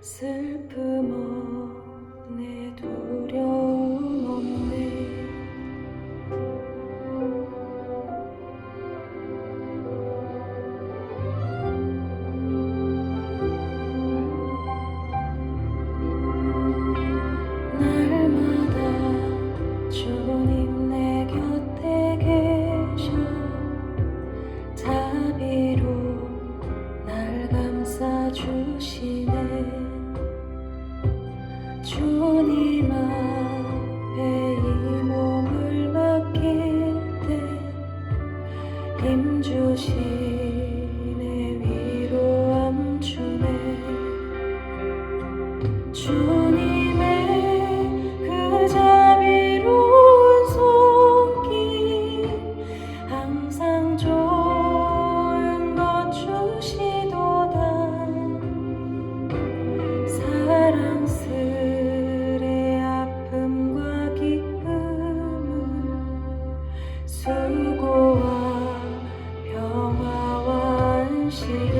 슬픔 없네 두려움 없네 날마다 주님 내 곁에 계셔 자비로 날 감싸주시네 주님 앞에 이 몸을 맡길 때 힘주시네 위로함 주네 주님의 그 자비로운 손길 항상 좋은 것 주시도다 사랑스레 아픔과 기쁨을 수고와 평화와 안식을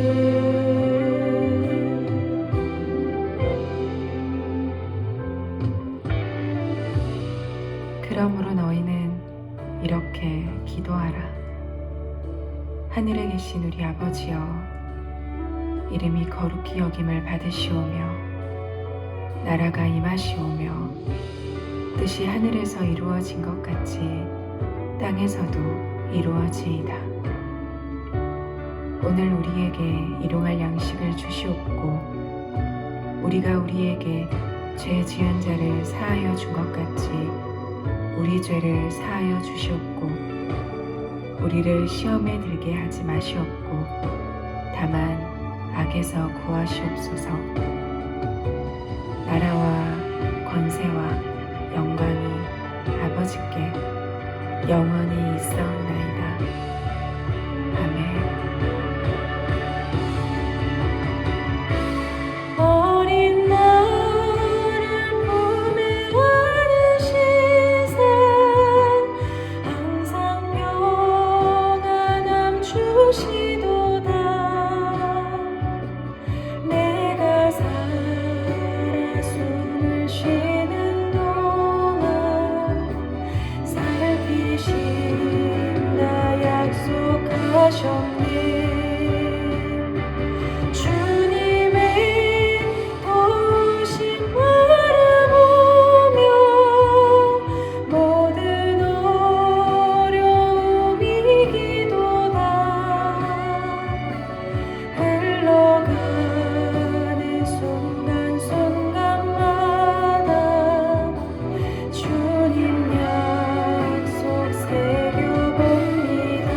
그러므로 너희는 이렇게 기도하라. 하늘에 계신 우리 아버지여, 이름이 거룩히 여김을 받으시오며 나라가 임하시오며 뜻이 하늘에서 이루어진 것 같이 땅에서도 이루어지이다. 오늘 우리에게 일용할 양식을 주시옵고 우리가 우리에게 죄 지은 자를 사하여 준 것 같이 우리 죄를 사하여 주시옵고 우리를 시험에 들게 하지 마시옵고 다만 악에서 구하시옵소서. 나라와 권세와 영광이 아버지께 영원히 있사옵나이다. 아멘. 어린 나를 품에 안으시사 항상 평안함 주시도다 내가 살아 숨을 쉬는 동안 살피신다 약속하셨네 주님의 도우심 바라보며 모든 어려움 이기도다 흘러가는 순간순간마다 주님 약속 새겨봅니다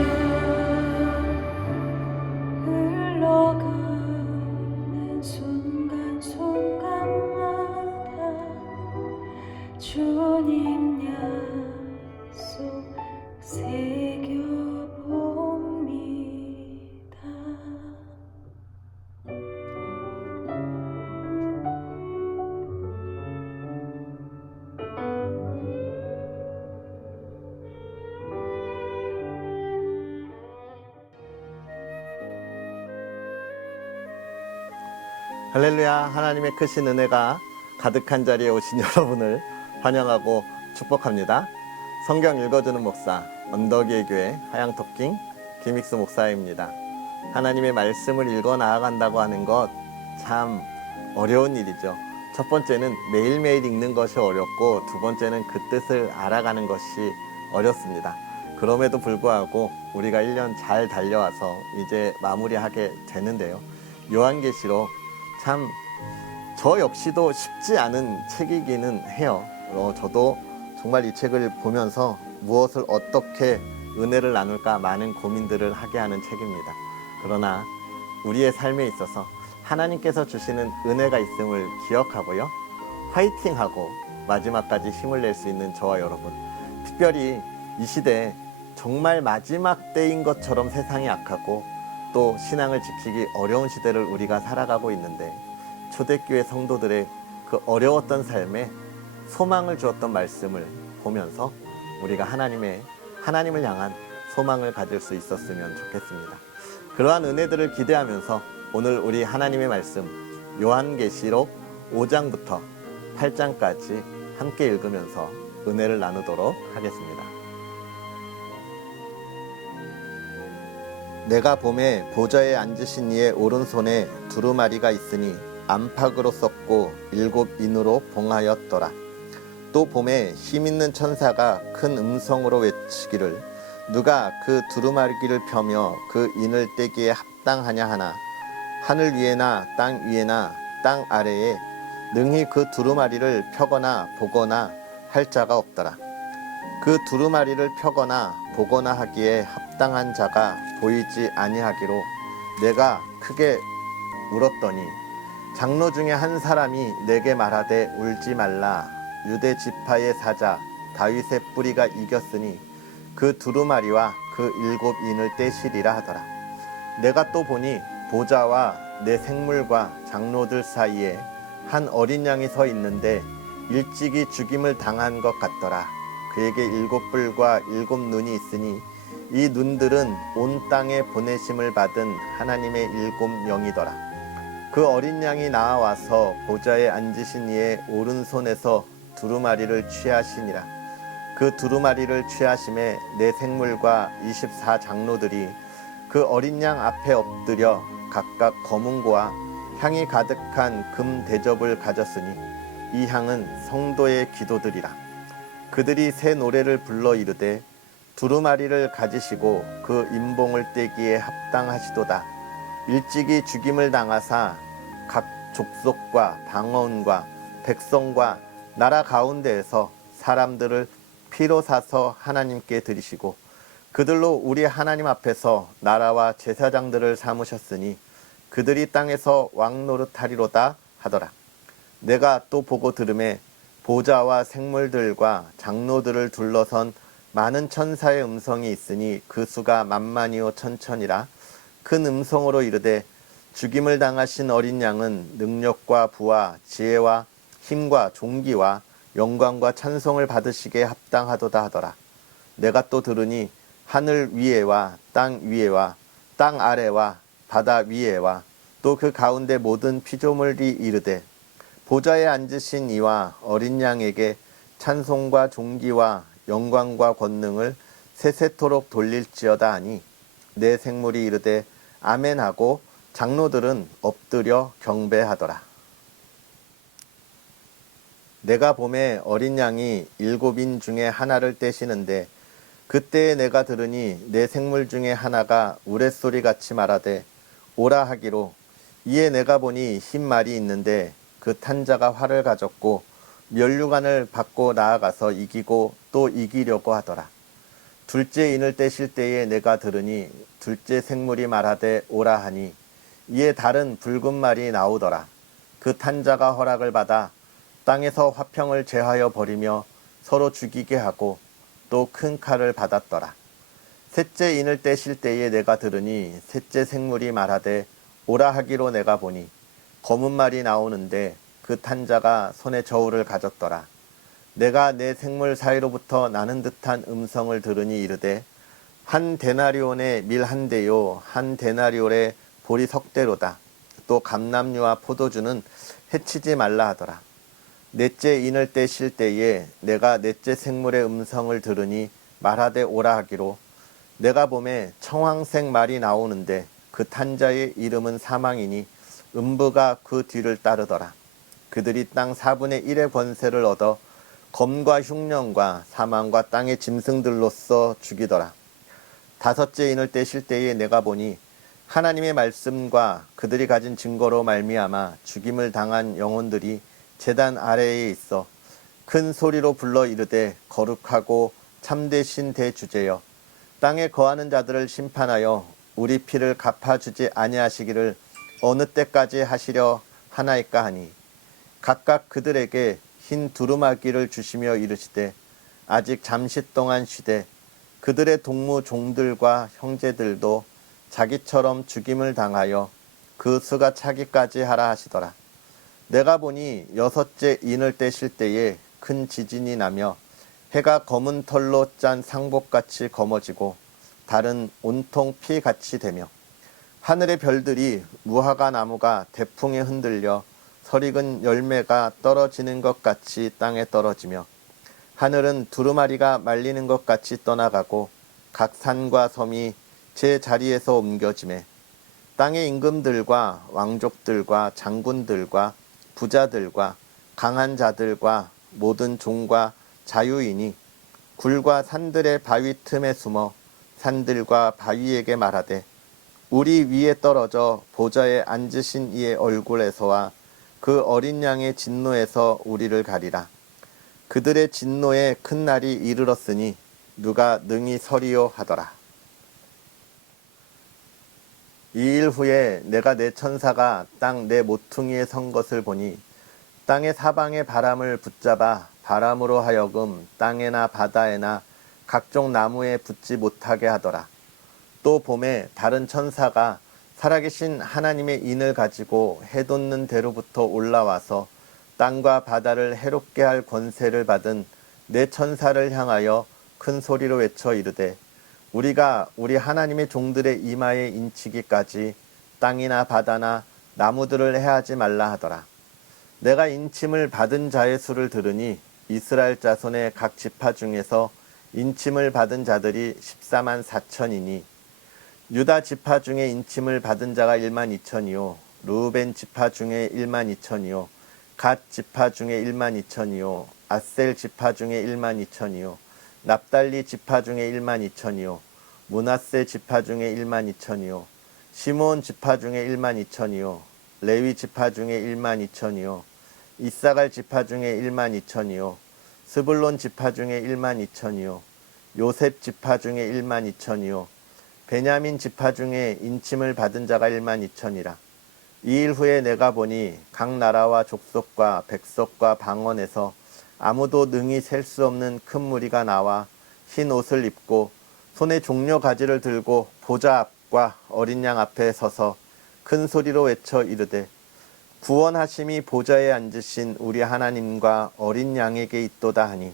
흘러가는 순간순간마다 주님 약속 새겨봅니다. 할렐루야. 하나님의 크신 은혜가 가득한 자리에 오신 여러분을 환영하고 축복합니다. 성경 읽어주는 목사 언덕의 교회 하양토킹 김익수 목사입니다. 하나님의 말씀을 읽어 나아간다고 하는 것 참 어려운 일이죠. 첫 번째는 매일매일 읽는 것이 어렵고 두 번째는 그 뜻을 알아가는 것이 어렵습니다. 그럼에도 불구하고 우리가 1년 잘 달려와서 이제 마무리하게 되는데요. 요한계시록 참 저 역시도 쉽지 않은 책이기는 해요. 저도 정말 이 책을 보면서 무엇을 어떻게 은혜를 나눌까 많은 고민들을 하게 하는 책입니다. 그러나 우리의 삶에 있어서 하나님께서 주시는 은혜가 있음을 기억하고요. 화이팅하고 마지막까지 힘을 낼 수 있는 저와 여러분, 특별히 이 시대에 정말 마지막 때인 것처럼 세상이 악하고 또 신앙을 지키기 어려운 시대를 우리가 살아가고 있는데 초대교회 성도들의 그 어려웠던 삶에 소망을 주었던 말씀을 보면서 우리가 하나님을 향한 소망을 가질 수 있었으면 좋겠습니다. 그러한 은혜들을 기대하면서 오늘 우리 하나님의 말씀 요한계시록 5장부터 8장까지 함께 읽으면서 은혜를 나누도록 하겠습니다. 내가 봄에 보좌에 앉으신 이의 오른손에 두루마리가 있으니 안팎으로 썼고 7인으로 봉하였더라. 또 봄에 힘있는 천사가 큰 음성으로 외치기를 누가 그 두루마리를 펴며 그 인을 떼기에 합당하냐 하나 하늘 위에나 땅 위에나 땅 아래에 능히 그 두루마리를 펴거나 보거나 할 자가 없더라. 그 두루마리를 펴거나 보거나 하기에 합당한 자가 보이지 아니하기로 내가 크게 울었더니 장로 중에 한 사람이 내게 말하되 울지 말라. 유대 지파의 사자 다윗의 뿌리가 이겼으니 그 두루마리와 그 7인을 떼시리라 하더라. 내가 또 보니 보좌와 내 생물과 장로들 사이에 한 어린 양이 서 있는데 일찍이 죽임을 당한 것 같더라. 그에게 7뿔과 7눈이 있으니 이 눈들은 온 땅에 보내심을 받은 하나님의 7영이더라. 그 어린 양이 나와서 보좌에 앉으신 이의 오른손에서 두루마리를 취하시니라. 그 두루마리를 취하심에 내 생물과 24장로들이 그 어린 양 앞에 엎드려 각각 검은고와 향이 가득한 금 대접을 가졌으니 이 향은 성도의 기도들이라. 그들이 새 노래를 불러 이르되 두루마리를 가지시고 그 인봉을 떼기에 합당하시도다. 일찍이 죽임을 당하사 각 족속과 방언과 백성과 나라 가운데에서 사람들을 피로 사서 하나님께 드리시고 그들로 우리 하나님 앞에서 나라와 제사장들을 삼으셨으니 그들이 땅에서 왕 노릇하리로다 하더라. 내가 또 보고 들음에 보좌와 생물들과 장로들을 둘러선 많은 천사의 음성이 있으니 그 수가 만만이요 천천이라. 큰 음성으로 이르되 죽임을 당하신 어린 양은 능력과 부와 지혜와 힘과 존귀와 영광과 찬송을 받으시기에 합당하도다 하더라. 내가 또 들으니 하늘 위에와 땅 위에와 땅 아래와 바다 위에와 또 그 가운데 모든 피조물이 이르되 보좌에 앉으신 이와 어린 양에게 찬송과 존귀와 영광과 권능을 세세토록 돌릴지어다 하니 내 생물이 이르되 아멘하고 장로들은 엎드려 경배하더라. 내가 봄에 어린 양이 7인 중에 하나를 떼시는데 그때에 내가 들으니 내 생물 중에 하나가 우레소리 같이 말하되 오라 하기로 이에 내가 보니 흰 말이 있는데 그 탄자가 활을 가졌고 면류관을 받고 나아가서 이기고 또 이기려고 하더라. 둘째 인을 떼실 때에 내가 들으니 둘째 생물이 말하되 오라 하니 이에 다른 붉은 말이 나오더라. 그 탄자가 허락을 받아 땅에서 화평을 제하여 버리며 서로 죽이게 하고 또 큰 칼을 받았더라. 셋째 인을 떼실 때에 내가 들으니 셋째 생물이 말하되 오라 하기로 내가 보니 검은 말이 나오는데 그 탄자가 손에 저울을 가졌더라. 내가 내 생물 사이로부터 나는 듯한 음성을 들으니 이르되 한 데나리온의 밀 한 대요 한 데나리온의 보리 석 대로다. 또 감람류와 포도주는 해치지 말라 하더라. 넷째 인을 떼실 때에 내가 넷째 생물의 음성을 들으니 말하되 오라 하기로 내가 봄에 청황색 말이 나오는데 그 탄자의 이름은 사망이니 음부가 그 뒤를 따르더라. 그들이 땅 4분의 1의 권세를 얻어 검과 흉년과 사망과 땅의 짐승들로서 죽이더라. 다섯째 인을 떼실 때에 내가 보니 하나님의 말씀과 그들이 가진 증거로 말미암아 죽임을 당한 영혼들이 제단 아래에 있어 큰 소리로 불러 이르되 거룩하고 참되신 대주제여 땅에 거하는 자들을 심판하여 우리 피를 갚아주지 아니하시기를 어느 때까지 하시려 하나이까 하니 각각 그들에게 흰 두루마기를 주시며 이르시되 아직 잠시 동안 쉬되 그들의 동무 종들과 형제들도 자기처럼 죽임을 당하여 그 수가 차기까지 하라 하시더라. 내가 보니 여섯째 인을 떼실 때에 큰 지진이 나며 해가 검은 털로 짠 상복같이 검어지고 달은 온통 피같이 되며 하늘의 별들이 무화과 나무가 대풍에 흔들려 설익은 열매가 떨어지는 것 같이 땅에 떨어지며 하늘은 두루마리가 말리는 것 같이 떠나가고 각 산과 섬이 제 자리에서 옮겨지매 땅의 임금들과 왕족들과 장군들과 부자들과 강한 자들과 모든 종과 자유인이 굴과 산들의 바위 틈에 숨어 산들과 바위에게 말하되 우리 위에 떨어져 보좌에 앉으신 이의 얼굴에서와 그 어린 양의 진노에서 우리를 가리라. 그들의 진노에 큰 날이 이르렀으니 누가 능히 서리요 하더라. 이 일 후에 내가 내 천사가 땅 내 모퉁이에 선 것을 보니 땅의 사방의 바람을 붙잡아 바람으로 하여금 땅에나 바다에나 각종 나무에 붙지 못하게 하더라. 또 봄에 다른 천사가 살아계신 하나님의 인을 가지고 해돋는 대로부터 올라와서 땅과 바다를 해롭게 할 권세를 받은 내 천사를 향하여 큰 소리로 외쳐 이르되 우리가 우리 하나님의 종들의 이마에 인치기까지 땅이나 바다나 나무들을 해하지 말라 하더라. 내가 인침을 받은 자의 수를 들으니 이스라엘 자손의 각 지파 중에서 인침을 받은 자들이 14만 4천이니 유다 지파 중에 인침을 받은 자가 1만 2천이요 르우벤 지파 중에 1만 2천이요 갓 지파 중에 1만 2천이요 아셀 지파 중에 1만 2천이요 납달리 지파 중에 1만 2천이요 므낫세 지파 중에 1만 2천이요 시므온 지파 중에 1만 2천이요 레위 지파 중에 1만 2천이요 이사갈 지파 중에 1만 2천이요 스불론 지파 중에 1만 2천이요 요셉 지파 중에 1만 2천이요 베냐민 지파 중에 인침을 받은 자가 1만 2천이라. 이 일 후에 내가 보니 각 나라와 족속과 백석과 방언에서 아무도 능히 셀 수 없는 큰 무리가 나와 흰 옷을 입고 손에 종려 가지를 들고 보좌 앞과 어린 양 앞에 서서 큰 소리로 외쳐 이르되 구원하심이 보좌에 앉으신 우리 하나님과 어린 양에게 있도다 하니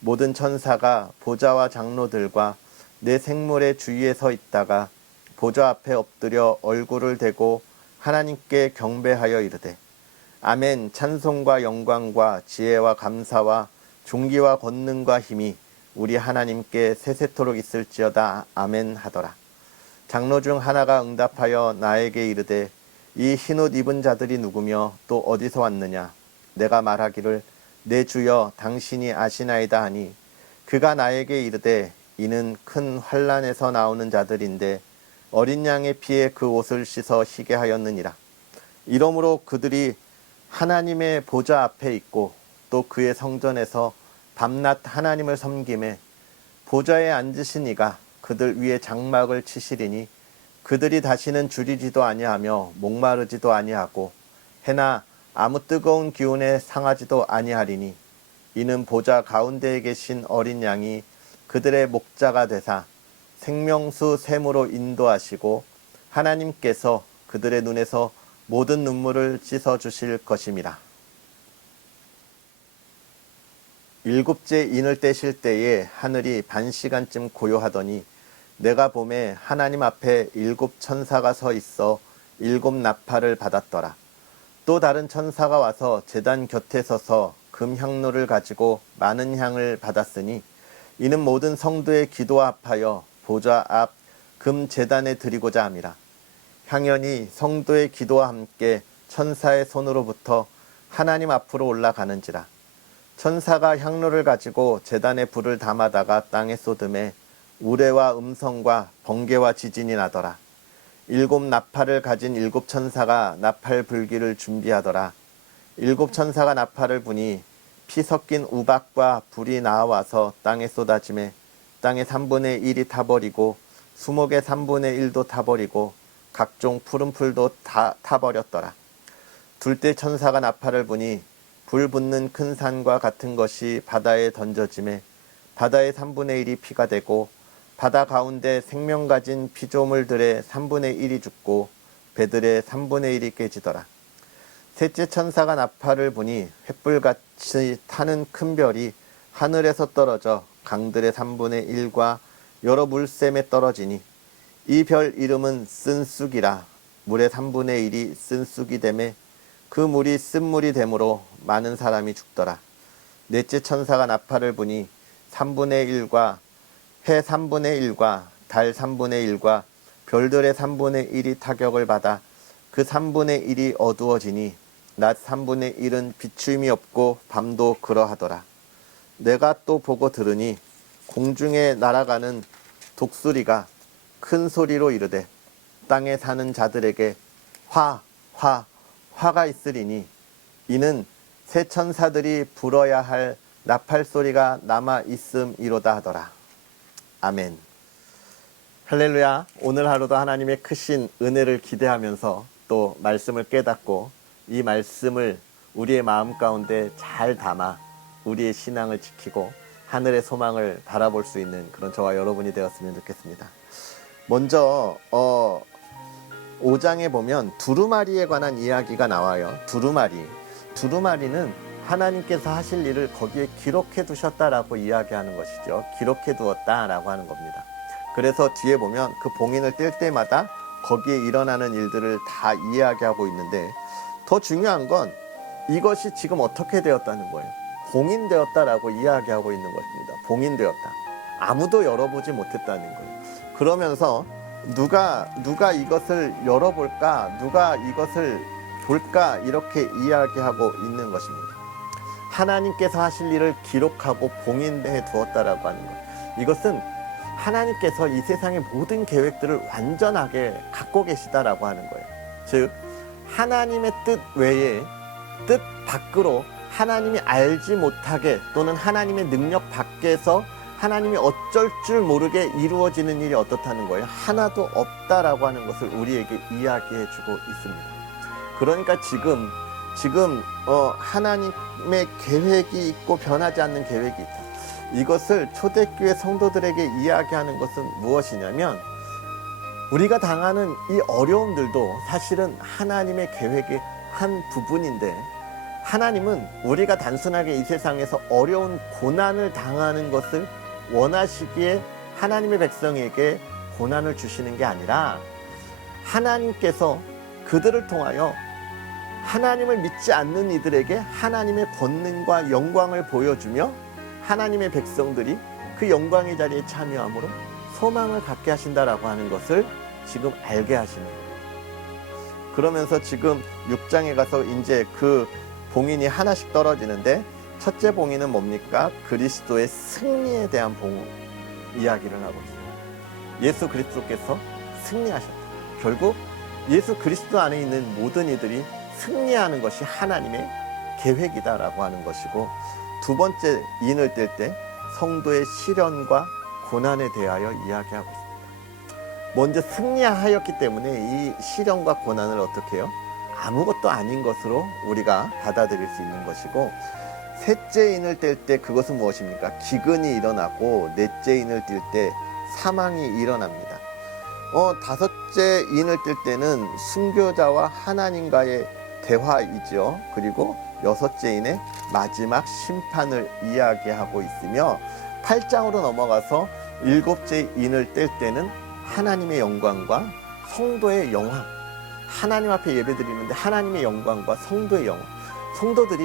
모든 천사가 보좌와 장로들과 내 생물의 주위에 서 있다가 보좌 앞에 엎드려 얼굴을 대고 하나님께 경배하여 이르되 아멘. 찬송과 영광과 지혜와 감사와 존귀와 권능과 힘이 우리 하나님께 세세토록 있을지어다. 아멘 하더라. 장로 중 하나가 응답하여 나에게 이르되 이 흰옷 입은 자들이 누구며 또 어디서 왔느냐. 내가 말하기를 내 주여 당신이 아시나이다 하니 그가 나에게 이르되 이는 큰 환난에서 나오는 자들인데 어린 양의 피에 그 옷을 씻어 희게 하였느니라. 이러므로 그들이 하나님의 보좌 앞에 있고 또 그의 성전에서 밤낮 하나님을 섬김에 보좌에 앉으신 이가 그들 위에 장막을 치시리니 그들이 다시는 줄이지도 아니하며 목마르지도 아니하고 해나 아무 뜨거운 기운에 상하지도 아니하리니 이는 보좌 가운데에 계신 어린 양이 그들의 목자가 되사 생명수 샘으로 인도하시고 하나님께서 그들의 눈에서 모든 눈물을 씻어주실 것임이라. 일곱째 인을 떼실 때에 하늘이 반시간쯤 고요하더니 내가 보매 하나님 앞에 7 천사가 서 있어 7 나팔을 받았더라. 또 다른 천사가 와서 제단 곁에 서서 금향로를 가지고 많은 향을 받았으니 이는 모든 성도의 기도와 합하여 보좌 앞 금 제단에 드리고자 함이라. 향연이 성도의 기도와 함께 천사의 손으로부터 하나님 앞으로 올라가는지라. 천사가 향로를 가지고 제단에 불을 담아다가 땅에 쏟음에 우레와 음성과 번개와 지진이 나더라. 7 나팔을 가진 7 천사가 나팔 불기를 준비하더라. 7 천사가 나팔을 부니 피 섞인 우박과 불이 나와서 땅에 쏟아지매 땅의 3분의 1이 타버리고 수목의 3분의 1도 타버리고 각종 푸른 풀도 다 타버렸더라. 둘째 천사가 나팔을 부니 불 붙는 큰 산과 같은 것이 바다에 던져지매 바다의 3분의 1이 피가 되고 바다 가운데 생명 가진 피조물들의 3분의 1이 죽고 배들의 3분의 1이 깨지더라. 셋째 천사가 나팔을 부니 횃불같이 타는 큰 별이 하늘에서 떨어져 강들의 3분의 1과 여러 물샘에 떨어지니 이 별 이름은 쓴쑥이라. 물의 3분의 1이 쓴쑥이 되매 그 물이 쓴물이 되므로 많은 사람이 죽더라. 넷째 천사가 나팔을 부니 3분의 1과 해 3분의 1과 달 3분의 1과 별들의 3분의 1이 타격을 받아 그 3분의 1이 어두워지니 낮 3분의 1은 비추임이 없고 밤도 그러하더라. 내가 또 보고 들으니 공중에 날아가는 독수리가 큰 소리로 이르되 땅에 사는 자들에게 화가 있으리니 이는 새 천사들이 불어야 할 나팔 소리가 남아 있음이로다 하더라. 아멘. 할렐루야. 오늘 하루도 하나님의 크신 은혜를 기대하면서 또 말씀을 깨닫고 이 말씀을 우리의 마음 가운데 잘 담아 우리의 신앙을 지키고 하늘의 소망을 바라볼 수 있는 그런 저와 여러분이 되었으면 좋겠습니다. 먼저 5장에 보면 두루마리에 관한 이야기가 나와요. 두루마리는 하나님께서 하실 일을 거기에 기록해 두셨다라고 이야기하는 것이죠. 기록해 두었다라고 하는 겁니다. 그래서 뒤에 보면 그 봉인을 뗄 때마다 거기에 일어나는 일들을 다 이야기하고 있는데 더 중요한 건 이것이 지금 어떻게 되었다는 거예요. 봉인되었다라고 이야기하고 있는 것입니다. 봉인되었다. 아무도 열어보지 못했다는 거예요. 그러면서 누가 이것을 열어볼까, 누가 이것을 볼까 이렇게 이야기하고 있는 것입니다. 하나님께서 하실 일을 기록하고 봉인해 두었다라고 하는 것. 이것은 하나님께서 이 세상의 모든 계획들을 완전하게 갖고 계시다라고 하는 거예요. 즉 하나님의 뜻 외에 뜻 밖으로 하나님이 알지 못하게 또는 하나님의 능력 밖에서 하나님이 어쩔 줄 모르게 이루어지는 일이 어떻다는 거예요. 하나도 없다라고 하는 것을 우리에게 이야기해 주고 있습니다. 그러니까 지금 하나님의 계획이 있고 변하지 않는 계획이 있다. 이것을 초대교회 성도들에게 이야기하는 것은 무엇이냐면 우리가 당하는 이 어려움들도 사실은 하나님의 계획의 한 부분인데 하나님은 우리가 단순하게 이 세상에서 어려운 고난을 당하는 것을 원하시기에 하나님의 백성에게 고난을 주시는 게 아니라 하나님께서 그들을 통하여 하나님을 믿지 않는 이들에게 하나님의 권능과 영광을 보여주며 하나님의 백성들이 그 영광의 자리에 참여함으로 소망을 갖게 하신다라고 하는 것을 지금 알게 하시는 거예요. 그러면서 지금 6장에 가서 이제 그 봉인이 하나씩 떨어지는데 첫째 봉인은 뭡니까? 그리스도의 승리에 대한 이야기를 하고 있어요. 예수 그리스도께서 승리하셨다. 결국 예수 그리스도 안에 있는 모든 이들이 승리하는 것이 하나님의 계획이다라고 하는 것이고 두 번째 인을 뗄 때 성도의 시련과 고난에 대하여 이야기하고 있습니다. 먼저 승리하였기 때문에 이 시련과 고난을 어떻게 해요? 아무것도 아닌 것으로 우리가 받아들일 수 있는 것이고 셋째 인을 뗄 때 그것은 무엇입니까? 기근이 일어나고 넷째 인을 뗄 때 사망이 일어납니다. 다섯째 인을 뗄 때는 순교자와 하나님과의 대화이죠. 그리고 여섯째 인의 마지막 심판을 이야기하고 있으며 8장으로 넘어가서 일곱째 인을 뗄 때는 하나님의 영광과 성도의 영화, 하나님 앞에 예배드리는데 하나님의 영광과 성도의 영화, 성도들이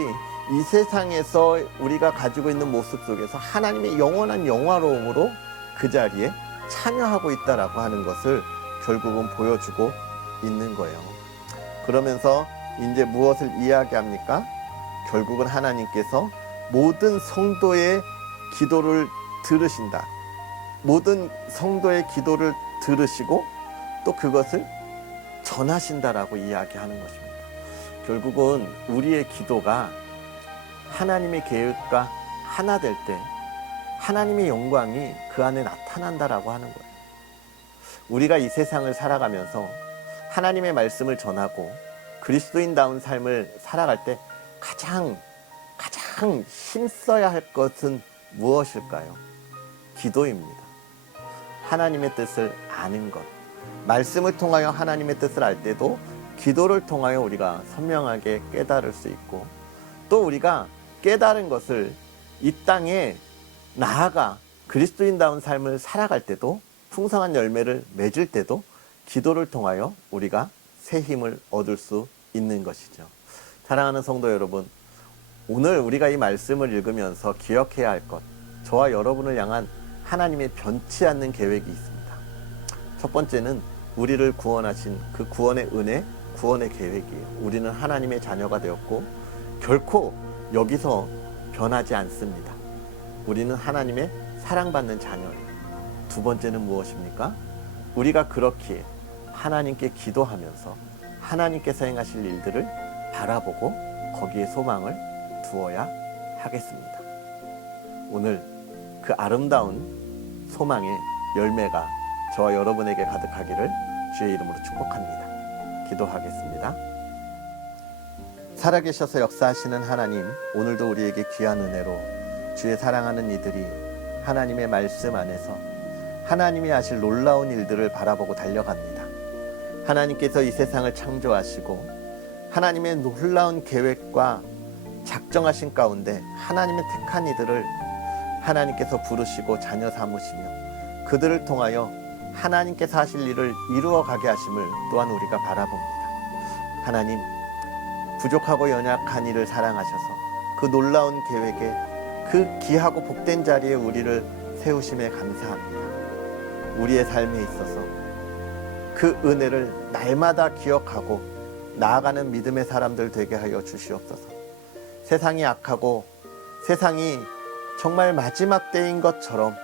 이 세상에서 우리가 가지고 있는 모습 속에서 하나님의 영원한 영화로움으로 그 자리에 참여하고 있다라고 하는 것을 결국은 보여주고 있는 거예요. 그러면서 이제 무엇을 이야기합니까? 결국은 하나님께서 모든 성도의 기도를 들으신다. 모든 성도의 기도를 들으시고 또 그것을 전하신다라고 이야기하는 것입니다. 결국은 우리의 기도가 하나님의 계획과 하나 될 때 하나님의 영광이 그 안에 나타난다라고 하는 거예요. 우리가 이 세상을 살아가면서 하나님의 말씀을 전하고 그리스도인다운 삶을 살아갈 때 가장 힘써야 할 것은 무엇일까요? 기도입니다. 하나님의 뜻을 아는 것. 말씀을 통하여 하나님의 뜻을 알 때도 기도를 통하여 우리가 선명하게 깨달을 수 있고 또 우리가 깨달은 것을 이 땅에 나아가 그리스도인다운 삶을 살아갈 때도 풍성한 열매를 맺을 때도 기도를 통하여 우리가 새 힘을 얻을 수 있는 것이죠. 사랑하는 성도 여러분, 오늘 우리가 이 말씀을 읽으면서 기억해야 할 것, 저와 여러분을 향한 하나님의 변치 않는 계획이 있습니다. 첫 번째는 우리를 구원하신 그 구원의 은혜, 구원의 계획이에요. 우리는 하나님의 자녀가 되었고 결코 여기서 변하지 않습니다. 우리는 하나님의 사랑받는 자녀예요. 두 번째는 무엇입니까? 우리가 그렇기에 하나님께 기도하면서 하나님께서 행하실 일들을 바라보고 거기에 소망을 두어야 하겠습니다. 오늘 그 아름다운 소망의 열매가 저와 여러분에게 가득하기를 주의 이름으로 축복합니다. 기도하겠습니다. 살아계셔서 역사하시는 하나님, 오늘도 우리에게 귀한 은혜로 주의 사랑하는 이들이 하나님의 말씀 안에서 하나님이 하실 놀라운 일들을 바라보고 달려갑니다. 하나님께서 이 세상을 창조하시고 하나님의 놀라운 계획과 작정하신 가운데 하나님의 택한 이들을 하나님께서 부르시고 자녀 삼으시며 그들을 통하여 하나님께서 하실 일을 이루어 가게 하심을 또한 우리가 바라봅니다. 하나님, 부족하고 연약한 이를 사랑하셔서 그 놀라운 계획에 그 귀하고 복된 자리에 우리를 세우심에 감사합니다. 우리의 삶에 있어서 그 은혜를 날마다 기억하고 나아가는 믿음의 사람들 되게 하여 주시옵소서. 세상이 악하고 세상이 정말 마지막 때인 것처럼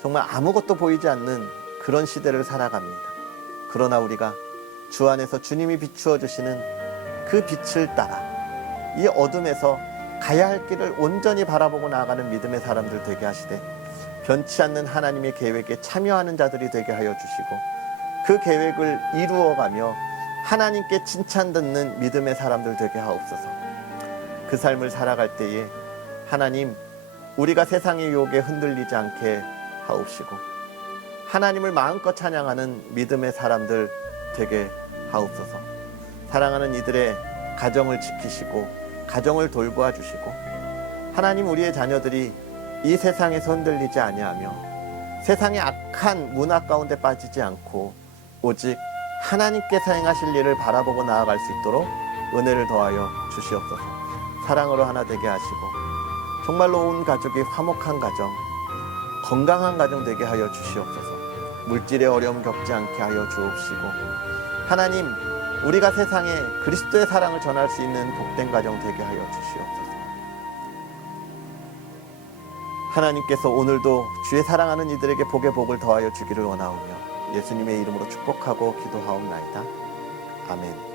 정말 아무것도 보이지 않는 그런 시대를 살아갑니다. 그러나 우리가 주 안에서 주님이 비추어 주시는 그 빛을 따라 이 어둠에서 가야 할 길을 온전히 바라보고 나아가는 믿음의 사람들 되게 하시되 변치 않는 하나님의 계획에 참여하는 자들이 되게 하여 주시고 그 계획을 이루어가며 하나님께 칭찬 듣는 믿음의 사람들 되게 하옵소서. 그 삶을 살아갈 때에 하나님, 우리가 세상의 유혹에 흔들리지 않게 하옵시고 하나님을 마음껏 찬양하는 믿음의 사람들 되게 하옵소서. 사랑하는 이들의 가정을 지키시고 가정을 돌보아 주시고 하나님, 우리의 자녀들이 이 세상에서 흔들리지 아니하며 세상의 악한 문화 가운데 빠지지 않고 오직 하나님께서 행하실 일을 바라보고 나아갈 수 있도록 은혜를 더하여 주시옵소서. 사랑으로 하나 되게 하시고 정말로 온 가족이 화목한 가정, 건강한 가정 되게 하여 주시옵소서. 물질의 어려움 겪지 않게 하여 주옵시고 하나님, 우리가 세상에 그리스도의 사랑을 전할 수 있는 복된 가정 되게 하여 주시옵소서. 하나님께서 오늘도 주의 사랑하는 이들에게 복의 복을 더하여 주기를 원하오며 예수님의 이름으로 축복하고 기도하옵나이다. 아멘.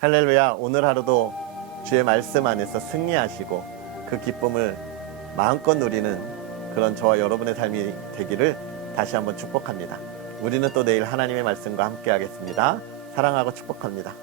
할렐루야. 오늘 하루도 주의 말씀 안에서 승리하시고 그 기쁨을 마음껏 누리는 그런 저와 여러분의 삶이 되기를 다시 한번 축복합니다. 우리는 또 내일 하나님의 말씀과 함께 하겠습니다. 사랑하고 축복합니다.